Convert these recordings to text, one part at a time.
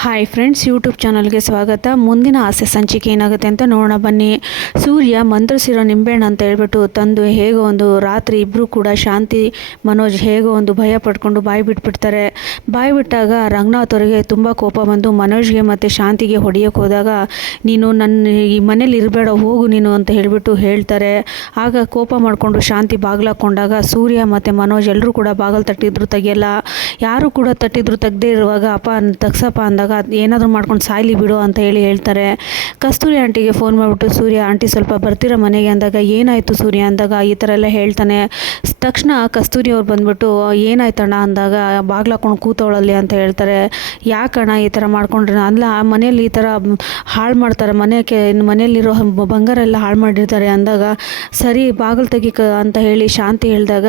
Hi friends, YouTube ಚಾನಲ್ಗೆ ಸ್ವಾಗತ. ಮುಂದಿನ ಹಾಸ್ಯ ಸಂಚಿಕೆ ಏನಾಗುತ್ತೆ ಅಂತ ನೋಡೋಣ ಬನ್ನಿ. ಸೂರ್ಯ ಮಂತ್ರಿಸಿರೋ ನಿಂಬೆಹಣ್ಣು ಅಂತ ಹೇಳ್ಬಿಟ್ಟು ತಂದು ಹೇಗೋ ಒಂದು ರಾತ್ರಿ ಇಬ್ಬರು ಕೂಡ ಶಾಂತಿ ಮನೋಜ್ ಹೇಗೋ ಒಂದು ಭಯ ಪಡ್ಕೊಂಡು ಬಾಯಿ ಬಿಟ್ಬಿಡ್ತಾರೆ. ಬಾಯಿ ಬಿಟ್ಟಾಗ ರಂಗನಾಥ್ ಅವರಿಗೆ ತುಂಬ ಕೋಪ ಬಂದು ಮನೋಜ್ಗೆ ಮತ್ತು ಶಾಂತಿಗೆ ಹೊಡೆಯೋಕೆ ಹೋದಾಗ ನೀನು ನನ್ನ ಈ ಮನೇಲಿ ಇರಬೇಡ, ಹೋಗು ನೀನು ಅಂತ ಹೇಳಿಬಿಟ್ಟು ಹೇಳ್ತಾರೆ. ಆಗ ಕೋಪ ಮಾಡಿಕೊಂಡು ಶಾಂತಿ ಬಾಗಿಲಾಕೊಂಡಾಗ ಸೂರ್ಯ ಮತ್ತು ಮನೋಜ್ ಎಲ್ಲರೂ ಕೂಡ ಬಾಗಿಲು ತಟ್ಟಿದ್ರು, ತೆಗಿಯಲ್ಲ. ಯಾರು ಕೂಡ ತಟ್ಟಿದ್ರು ತೆಗ್ದೇ ಇರುವಾಗ ಅಪ್ಪ ತಗ್ಸಪ್ಪ ಅಂದಾಗ ಏನಾದರೂ ಮಾಡ್ಕೊಂಡು ಸಾಯ್ಲಿ ಬಿಡು ಅಂತ ಹೇಳ್ತಾರೆ. ಕಸ್ತೂರಿ ಆಂಟಿಗೆ ಫೋನ್ ಮಾಡಿಬಿಟ್ಟು ಸೂರ್ಯ ಆಂಟಿ ಸ್ವಲ್ಪ ಬರ್ತೀರಾ ಮನೆಗೆ ಅಂದಾಗ ಏನಾಯಿತು ಸೂರ್ಯ ಅಂದಾಗ ಈ ಥರ ಎಲ್ಲ ಹೇಳ್ತಾನೆ. ತಕ್ಷಣ ಕಸ್ತೂರಿ ಅವ್ರು ಬಂದ್ಬಿಟ್ಟು ಏನಾಯ್ತಣ್ಣ ಅಂದಾಗ ಬಾಗ್ಲಾಕೊಂಡು ಕೂತವಳಲ್ಲಿ ಅಂತ ಹೇಳ್ತಾರೆ. ಯಾಕಣ್ಣ ಈ ಥರ ಮಾಡ್ಕೊಂಡ್ರೆ ಅಲ್ಲ ಮನೇಲಿ ಈ ಥರ ಹಾಳು ಮಾಡ್ತಾರೆ, ಮನೆಯಲ್ಲಿರೋ ಬಂಗಾರ ಎಲ್ಲ ಹಾಳು ಮಾಡಿರ್ತಾರೆ ಅಂದಾಗ ಸರಿ ಬಾಗಿಲು ಅಂತ ಹೇಳಿ ಶಾಂತಿ ಹೇಳಿದಾಗ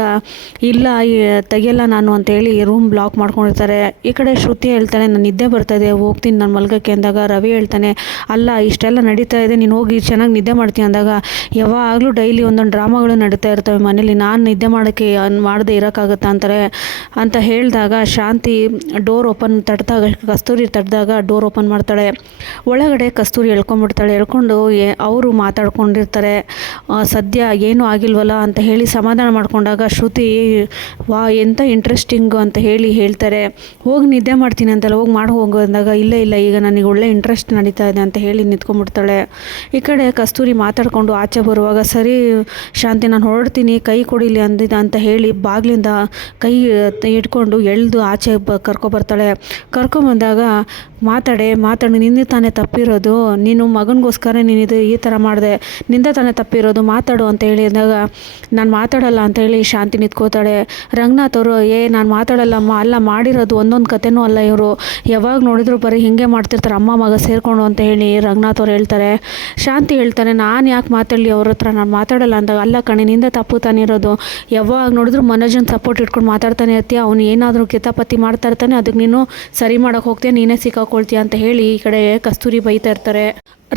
ಇಲ್ಲ ತೆಗಿಯಲ್ಲ ನಾನು ಅಂತ ಹೇಳಿ ರೂಮ್ ಬ್ಲಾಕ್ ಮಾಡ್ಕೊಂಡಿರ್ತಾರೆ. ಈ ಕಡೆ ಶ್ರುತಿ ಹೇಳ್ತಾನೆ ನಾನು ನಿದ್ದೆ ಬರ್ತದೆ ಹೋಗ್ತೀನಿ ನಾನು ಮಲ್ಗಕ್ಕೆ ಅಂದಾಗ ರವಿ ಹೇಳ್ತಾನೆ ಅಲ್ಲ ಇಷ್ಟೆಲ್ಲ ನಡೀತಾ ಇದೆ ನೀನು ಹೋಗಿ ಚೆನ್ನಾಗಿ ನಿದ್ದೆ ಮಾಡ್ತೀನಿ ಅಂದಾಗ ಯಾವಾಗಲೂ ಡೈಲಿ ಒಂದೊಂದು ಡ್ರಾಮಾಗಳು ನಡೀತಾ ಇರ್ತವೆ ಮನೇಲಿ, ನಾನು ನಿದ್ದೆ ಮಾಡೋಕ್ಕೆ ಮಾಡದೆ ಇರೋಕ್ಕಾಗತ್ತಾ ಅಂತಾರೆ ಅಂತ ಹೇಳಿದಾಗ ಶಾಂತಿ ಡೋರ್ ಓಪನ್ ತಟ್ಟಿದಾಗ ಕಸ್ತೂರಿ ತಟ್ಟಿದಾಗ ಡೋರ್ ಓಪನ್ ಮಾಡ್ತಾಳೆ. ಒಳಗಡೆ ಕಸ್ತೂರಿ ಎಳ್ಕೊಂಡ್ಬಿಡ್ತಾಳೆ. ಎಳ್ಕೊಂಡು ಅವರು ಮಾತಾಡ್ಕೊಂಡಿರ್ತಾರೆ. ಸದ್ಯ ಏನೂ ಆಗಿಲ್ವಲ್ಲ ಅಂತ ಹೇಳಿ ಸಮಾಧಾನ ಮಾಡ್ಕೊಂಡಾಗ ಶ್ರುತಿ ವಾ ಎಂಥ ಇಂಟ್ರೆಸ್ಟಿಂಗು ಅಂತ ಹೇಳ್ತಾರೆ. ಹೋಗಿ ನಿದ್ದೆ ಮಾಡ್ತೀನಿ ಅಂತಲ್ಲ, ಹೋಗಿ ಮಾಡಿ ಹೋಗು ಅಂದಾಗ ಇಲ್ಲ ಈಗ ನನಗೆ ಒಳ್ಳೆ ಇಂಟ್ರೆಸ್ಟ್ ನಡೀತಾ ಇದೆ ಅಂತ ಹೇಳಿ ನಿಂತ್ಕೊಂಡ್ಬಿಡ್ತಾಳೆ. ಈ ಕಡೆ ಕಸ್ತೂರಿ ಮಾತಾಡಿಕೊಂಡು ಆಚೆ ಬರುವಾಗ ಸರಿ ಶಾಂತಿ ನಾನು ಹೊರಡ್ತೀನಿ ಕೈ ಕೊಡಿಲಿ ಅಂತ ಹೇಳಿ ಬಾಗಿಲಿಂದ ಕೈ ಇಟ್ಕೊಂಡು ಎಳೆದು ಆಚೆ ಕರ್ಕೊಬರ್ತಾಳೆ. ಕರ್ಕೊಂಬಂದಾಗ ಮಾತಾಡಿ ನಿಂದ ತಾನೇ ತಪ್ಪಿರೋದು, ನೀನು ಮಗನಿಗೋಸ್ಕರ ನೀನಿದು ಈ ಥರ ಮಾಡಿದೆ, ನಿಂದ ತಾನೇ ತಪ್ಪಿರೋದು ಮಾತಾಡು ಅಂತ ಹೇಳಿದಾಗ ನಾನು ಮಾತಾಡಲ್ಲ ಅಂತ ಹೇಳಿ ಶಾಂತಿ ನಿಂತ್ಕೋತಾಳೆ. ರಂಗನಾಥ್ ಅವರು ನಾನು ಮಾತಾಡಲ್ಲಮ್ಮ, ಅಲ್ಲ ಮಾಡಿರೋದು ಒಂದೊಂದು ಕತೆನೂ ಅಲ್ಲ, ಇವರು ಯಾವಾಗ ನೋಡಿದ್ರು ಬರೀ ಹಿಂಗೆ ಮಾಡ್ತಿರ್ತಾರೆ ಅಮ್ಮ ಮಗ ಸೇರಿಕೊಂಡು ಅಂತ ಹೇಳಿ ರಂಗನಾಥ್ ಅವ್ರು ಹೇಳ್ತಾರೆ. ಶಾಂತಿ ಹೇಳ್ತಾನೆ ನಾನು ಯಾಕೆ ಮಾತಾಡಲಿ ಅವ್ರ ಹತ್ರ, ನಾನು ಮಾತಾಡಲ್ಲ ಅಂದಾಗ ಅಲ್ಲ ಕಣಿನಿಂದ ತಪ್ಪು ತಾನಿರೋದು, ಯಾವಾಗ ನೋಡಿದ್ರು ಮನೋಜನ್ ಸಪೋರ್ಟ್ ಇಟ್ಕೊಂಡು ಮಾತಾಡ್ತಾನೆ ಇರ್ತೀಯ, ಅವ್ನು ಏನಾದರೂ ಕಿತಾಪತಿ ಮಾಡ್ತಾ ಇರ್ತಾನೆ, ಅದಕ್ಕೆ ನೀನು ಸರಿ ಮಾಡೋಕ್ಕೆ ಹೋಗ್ತೀಯ, ನೀನೇ ಸಿಕ್ಕಾಕೊಳ್ತೀಯ ಅಂತ ಹೇಳಿ ಈ ಕಡೆ ಕಸ್ತೂರಿ ಬೈತಾ ಇರ್ತಾರೆ.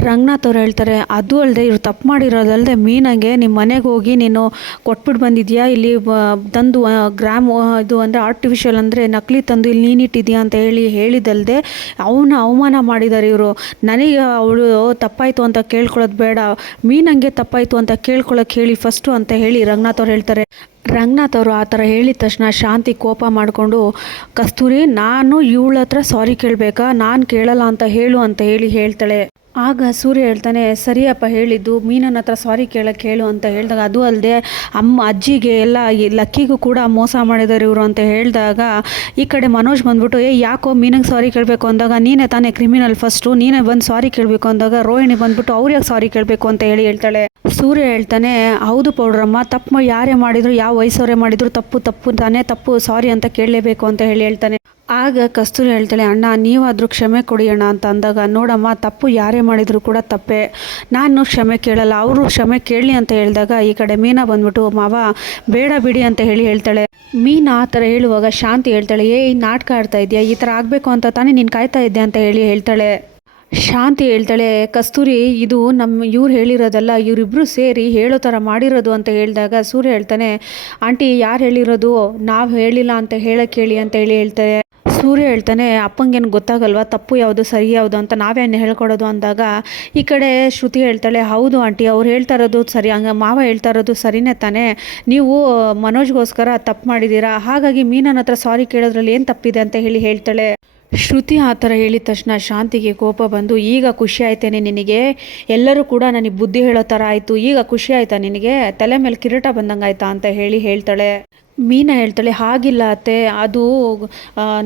ರಂಗನಾಥ್ ಅವ್ರು ಹೇಳ್ತಾರೆ ಅದು ಅಲ್ಲದೆ ಇವ್ರು ತಪ್ಪು ಮಾಡಿರೋದಲ್ಲದೆ ಮೀನಂಗೆ ನಿಮ್ಮ ಮನೆಗೆ ಹೋಗಿ ನೀನು ಕೊಟ್ಬಿಟ್ಟು ಬಂದಿದ್ಯಾ, ಇಲ್ಲಿ ತಂದು ಗ್ರಾಮ್ ಇದು ಅಂದರೆ ಆರ್ಟಿಫಿಷಿಯಲ್ ಅಂದರೆ ನಕಲಿ ತಂದು ಇಲ್ಲಿ ನೀನಿಟ್ಟಿದ್ಯಾ ಅಂತ ಹೇಳಿದಲ್ಲದೆ ಅವನ ಅವಮಾನ ಮಾಡಿದ್ದಾರೆ ಇವರು. ನನಗೆ ಅವಳು ತಪ್ಪಾಯಿತು ಅಂತ ಕೇಳ್ಕೊಳ್ಳೋದು ಬೇಡ, ಮೀನಂಗೆ ತಪ್ಪಾಯಿತು ಅಂತ ಕೇಳ್ಕೊಳ್ಳೋಕೆ ಹೇಳಿ ಫಸ್ಟು ಅಂತ ಹೇಳಿ ರಂಗನಾಥ್ ಅವ್ರು ಹೇಳ್ತಾರೆ. ರಂಗನಾಥ್ ಅವರು ಆ ಥರ ಹೇಳಿದ ತಕ್ಷಣ ಶಾಂತಿ ಕೋಪ ಮಾಡಿಕೊಂಡು ಕಸ್ತೂರಿ ನಾನು ಇವಳ ಹತ್ರ ಸಾರಿ ಕೇಳಬೇಕಾ, ನಾನು ಕೇಳಲ್ಲ ಅಂತ ಹೇಳು ಅಂತ ಹೇಳ್ತಾಳೆ. ಆಗ ಸೂರ್ಯ ಹೇಳ್ತಾನೆ ಸರಿಯಪ್ಪ ಹೇಳಿದ್ದು, ಮೀನನ ಹತ್ರ ಸಾರಿ ಕೇಳಕ್ಕೆ ಹೇಳು ಅಂತ ಹೇಳಿದಾಗ ಅದು ಅಲ್ಲದೆ ಅಜ್ಜಿಗೆ ಎಲ್ಲ ಲಕ್ಕಿಗೂ ಕೂಡ ಮೋಸ ಮಾಡಿದ್ದಾರೆ ಇವರು ಅಂತ ಹೇಳಿದಾಗ ಈ ಕಡೆ ಮನೋಜ್ ಬಂದ್ಬಿಟ್ಟು ಯಾಕೋ ಮೀನಿಗೆ ಸಾರಿ ಕೇಳಬೇಕು ಅಂದಾಗ ನೀನೇ ತಾನೇ ಕ್ರಿಮಿನಲ್, ಫಸ್ಟು ನೀನೇ ಬಂದು ಸಾರಿ ಕೇಳಬೇಕು ಅಂದಾಗ ರೋಹಿಣಿ ಬಂದ್ಬಿಟ್ಟು ಅವ್ರು ಯಾಕೆ ಸಾರಿ ಕೇಳಬೇಕು ಅಂತ ಹೇಳ್ತಾಳೆ. ಸೂರ್ಯ ಹೇಳ್ತಾನೆ ಹೌದು ಪೌಡ್ರಮ್ಮ, ತಪ್ಪು ಯಾರೇ ಮಾಡಿದ್ರು ಯಾವ ವಯಸ್ಸವರೇ ಮಾಡಿದ್ರು ತಪ್ಪು ತಾನೇ, ತಪ್ಪು ಸಾರಿ ಅಂತ ಕೇಳಲೇಬೇಕು ಅಂತ ಹೇಳ್ತಾನೆ. ಆಗ ಕಸ್ತೂರಿ ಹೇಳ್ತಾಳೆ ಅಣ್ಣ ನೀವಾದರೂ ಕ್ಷಮೆ ಕೊಡಿ ಅಣ್ಣ ಅಂತ ಅಂದಾಗ ನೋಡಮ್ಮ ತಪ್ಪು ಯಾರೇ ಮಾಡಿದರೂ ಕೂಡ ತಪ್ಪೇ, ನಾನು ಕ್ಷಮೆ ಕೇಳಲ್ಲ, ಅವರು ಕ್ಷಮೆ ಕೇಳಲಿ ಅಂತ ಹೇಳಿದಾಗ ಈ ಕಡೆ ಮೀನಾ ಬಂದ್ಬಿಟ್ಟು ಮಾವ ಬೇಡ ಬಿಡಿ ಅಂತ ಹೇಳ್ತಾಳೆ. ಮೀನಾ ಆ ಥರ ಹೇಳುವಾಗ ಶಾಂತಿ ಹೇಳ್ತಾಳೆ ನಾಟಕ ಆಡ್ತಾ ಇದೆಯಾ, ಈ ಥರ ಆಗಬೇಕು ಅಂತ ತಾನೇ ನೀನು ಕಾಯ್ತಾ ಇದ್ದೆ ಅಂತ ಹೇಳ್ತಾಳೆ. ಶಾಂತಿ ಹೇಳ್ತಾಳೆ ಕಸ್ತೂರಿ ಇದು ಇವ್ರು ಹೇಳಿರೋದಲ್ಲ, ಇವರಿಬ್ಬರು ಸೇರಿ ಹೇಳೋ ಥರ ಮಾಡಿರೋದು ಅಂತ ಹೇಳಿದಾಗ ಸೂರ್ಯ ಹೇಳ್ತಾನೆ ಆಂಟಿ ಯಾರು ಹೇಳಿರೋದು, ನಾವು ಹೇಳಿಲ್ಲ ಅಂತ ಹೇಳಕ್ಕೆ ಹೇಳಿ ಅಂತ ಹೇಳ್ತಾರೆ. ಸೂರ್ಯ ಹೇಳ್ತಾನೆ ಅಪ್ಪಂಗೇನು ಗೊತ್ತಾಗಲ್ವಾ ತಪ್ಪು ಯಾವುದು ಸರಿ ಯಾವುದು ಅಂತ ನಾವೇನು ಹೇಳ್ಕೊಡೋದು ಅಂದಾಗ ಈ ಕಡೆ ಶ್ರುತಿ ಹೇಳ್ತಾಳೆ ಹೌದು ಆಂಟಿ ಅವ್ರು ಹೇಳ್ತಾ ಇರೋದು ಸರಿ, ಹಂಗೆ ಮಾವ ಹೇಳ್ತಾ ಇರೋದು ಸರಿನೇ ತಾನೇ, ನೀವು ಮನೋಜ್ಗೋಸ್ಕರ ತಪ್ಪು ಮಾಡಿದ್ದೀರಾ, ಹಾಗಾಗಿ ಮೀನನ ಹತ್ರ ಸಾರಿ ಕೇಳೋದ್ರಲ್ಲಿ ಏನು ತಪ್ಪಿದೆ ಅಂತ ಹೇಳ್ತಾಳೆ. ಶ್ರುತಿ ಆ ಥರ ಹೇಳಿದ ತಕ್ಷಣ ಶಾಂತಿಗೆ ಕೋಪ ಬಂದು ಈಗ ಖುಷಿ ಆಯ್ತೇನೆ ನಿನಗೆ, ಎಲ್ಲರೂ ಕೂಡ ನನಗೆ ಬುದ್ಧಿ ಹೇಳೋ ಥರ ಆಯಿತು, ಈಗ ಖುಷಿ ಆಯ್ತಾ ನಿನಗೆ, ತಲೆ ಮೇಲೆ ಕಿರೀಟ ಬಂದಂಗೆ ಆಯ್ತಾ ಅಂತ ಹೇಳ್ತಾಳೆ. ಮೀನಾ ಹೇಳ್ತಾಳೆ ಹಾಗಿಲ್ಲ ಅತ್ತೆ, ಅದು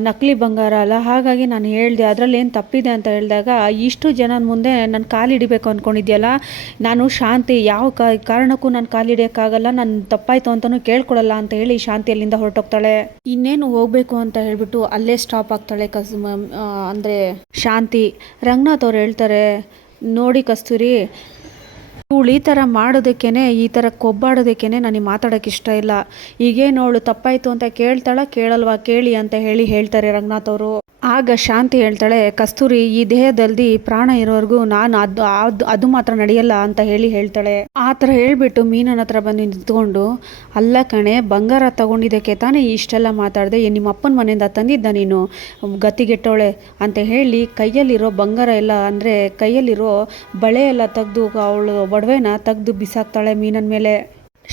ನಕಲಿ ಬಂಗಾರ ಅಲ್ಲ, ಹಾಗಾಗಿ ನಾನು ಹೇಳಿದೆ, ಅದರಲ್ಲಿ ಏನು ತಪ್ಪಿದೆ ಅಂತ ಹೇಳಿದಾಗ ಇಷ್ಟು ಜನ ಮುಂದೆ ನಾನು ಕಾಲಿಡಿಬೇಕು ಅಂದ್ಕೊಂಡಿದ್ಯಲ್ಲ, ನಾನು ಶಾಂತಿ ಯಾವ ಕಾರಣಕ್ಕೂ ನಾನು ಕಾಲಿಡಿಯೋಕ್ಕಾಗಲ್ಲ, ನಾನು ತಪ್ಪಾಯಿತು ಅಂತಲೂ ಕೇಳ್ಕೊಳಲ್ಲ ಅಂತ ಹೇಳಿ ಶಾಂತಿ ಅಲ್ಲಿಂದ ಹೊರಟೋಗ್ತಾಳೆ. ಇನ್ನೇನು ಹೋಗಬೇಕು ಅಂತ ಹೇಳಿಬಿಟ್ಟು ಅಲ್ಲೇ ಸ್ಟಾಪ್ ಆಗ್ತಾಳೆ ಅಂದರೆ ಶಾಂತಿ. ರಂಗನಾಥ್ ಅವ್ರು ಹೇಳ್ತಾರೆ ನೋಡಿ ಕಸ್ತೂರಿ ಇವಳು ಈ ಥರ ಮಾಡೋದಕ್ಕೇ ಈ ಥರ ಕೊಬ್ಬಾಡೋದಕ್ಕೇ ನನಗೆ ಮಾತಾಡೋಕ್ಕೆ ಇಷ್ಟ ಇಲ್ಲ, ಈಗೇನು ಅವಳು ತಪ್ಪಾಯಿತು ಅಂತ ಕೇಳ್ತಾಳ ಕೇಳಲ್ವಾ ಕೇಳಿ ಅಂತ ಹೇಳ್ತಾರೆ ರಂಗನಾಥ್ ಅವರು. ಆಗ ಶಾಂತಿ ಹೇಳ್ತಾಳೆ, ಕಸ್ತೂರಿ ಈ ದೇಹದಲ್ಲಿ ಪ್ರಾಣ ಇರೋವರೆಗೂ ನಾನು ಅದು ಮಾತ್ರ ನಡೆಯಲ್ಲ ಅಂತ ಹೇಳ್ತಾಳೆ. ಆ ಥರ ಹೇಳಿಬಿಟ್ಟು ಮೀನನ ಹತ್ರ ಬಂದು ನಿಂತ್ಕೊಂಡು, ಅಲ್ಲ ಕಣೆ, ಬಂಗಾರ ತಗೊಂಡಿದ್ದಕ್ಕೆ ತಾನೇ ಇಷ್ಟೆಲ್ಲ ಮಾತಾಡಿದೆ, ನಿಮ್ಮ ಅಪ್ಪನ ಮನೆಯಿಂದ ತಂದಿದ್ದ ನೀನು ಗತಿಗೆಟ್ಟವಳೆ ಅಂತ ಹೇಳಿ ಕೈಯಲ್ಲಿರೋ ಬಂಗಾರ ಎಲ್ಲ ಅಂದರೆ ಕೈಯಲ್ಲಿರೋ ಬಳೆ ಎಲ್ಲ ತೆಗೆದು ಅವಳು ಒಡವೆನ ತೆಗೆದು ಬಿಸಾಕ್ತಾಳೆ ಮೀನನ ಮೇಲೆ.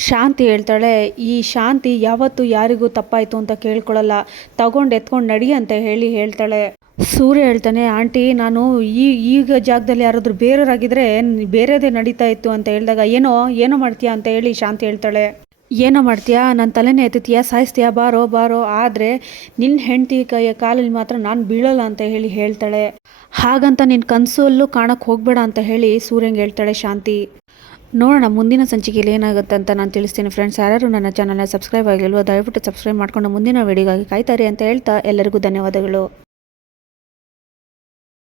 ಶಾಂತಿ ಹೇಳ್ತಾಳೆ, ಈ ಶಾಂತಿ ಯಾವತ್ತೂ ಯಾರಿಗೂ ತಪ್ಪಾಯಿತು ಅಂತ ಕೇಳ್ಕೊಳ್ಳಲ್ಲ, ತಗೊಂಡು ಎತ್ಕೊಂಡು ನಡಿ ಅಂತ ಹೇಳ್ತಾಳೆ. ಸೂರ್ಯ ಹೇಳ್ತಾನೆ, ಆಂಟಿ ನಾನು ಈಗ ಜಾಗದಲ್ಲಿ ಯಾರಾದರೂ ಬೇರೆಯವರಾಗಿದ್ದರೆ ಬೇರೆದೇ ನಡೀತಾ ಇತ್ತು ಅಂತ ಹೇಳಿದಾಗ ಏನೋ ಮಾಡ್ತೀಯಾ ಅಂತ ಹೇಳಿ ಶಾಂತಿ ಹೇಳ್ತಾಳೆ. ಏನೋ ಮಾಡ್ತೀಯಾ, ನನ್ನ ತಲೆನೇ ಎತ್ತುತ್ತೀಯಾ, ಸಾಯಿಸ್ತೀಯಾ, ಬಾರೋ ಆದರೆ ನಿನ್ನ ಹೆಂಡತಿ ಕಾಲಲ್ಲಿ ಮಾತ್ರ ನಾನು ಬೀಳಲ್ಲ ಅಂತ ಹೇಳ್ತಾಳೆ. ಹಾಗಂತ ನಿನ್ನ ಕನಸಲ್ಲೂ ಕಾಣಕ್ಕೆ ಹೋಗಬೇಡ ಅಂತ ಹೇಳಿ ಸೂರ್ಯಂಗೆ ಹೇಳ್ತಾಳೆ ಶಾಂತಿ. ನೋಡೋಣ ಮುಂದಿನ ಸಂಚಿಕೆಯಲ್ಲಿ ಏನಾಗುತ್ತೆ ಅಂತ ನಾನು ತಿಳಿಸ್ತೀನಿ ಫ್ರೆಂಡ್ಸ್. ಯಾರು ನನ್ನ ಚಾನಲ್ನ ಸಬ್ಸ್ಕ್ರೈಬ್ ಆಗಿಲ್ವೋ ದಯವಿಟ್ಟು ಸಬ್ಸ್ಕ್ರೈಬ್ ಮಾಡ್ಕೊಂಡು ಮುಂದಿನ ವಿಡಿಯೋಗಾಗಿ ಕಾಯ್ತಾರೆ ಅಂತ ಹೇಳ್ತಾ ಎಲ್ಲರಿಗೂ ಧನ್ಯವಾದಗಳು.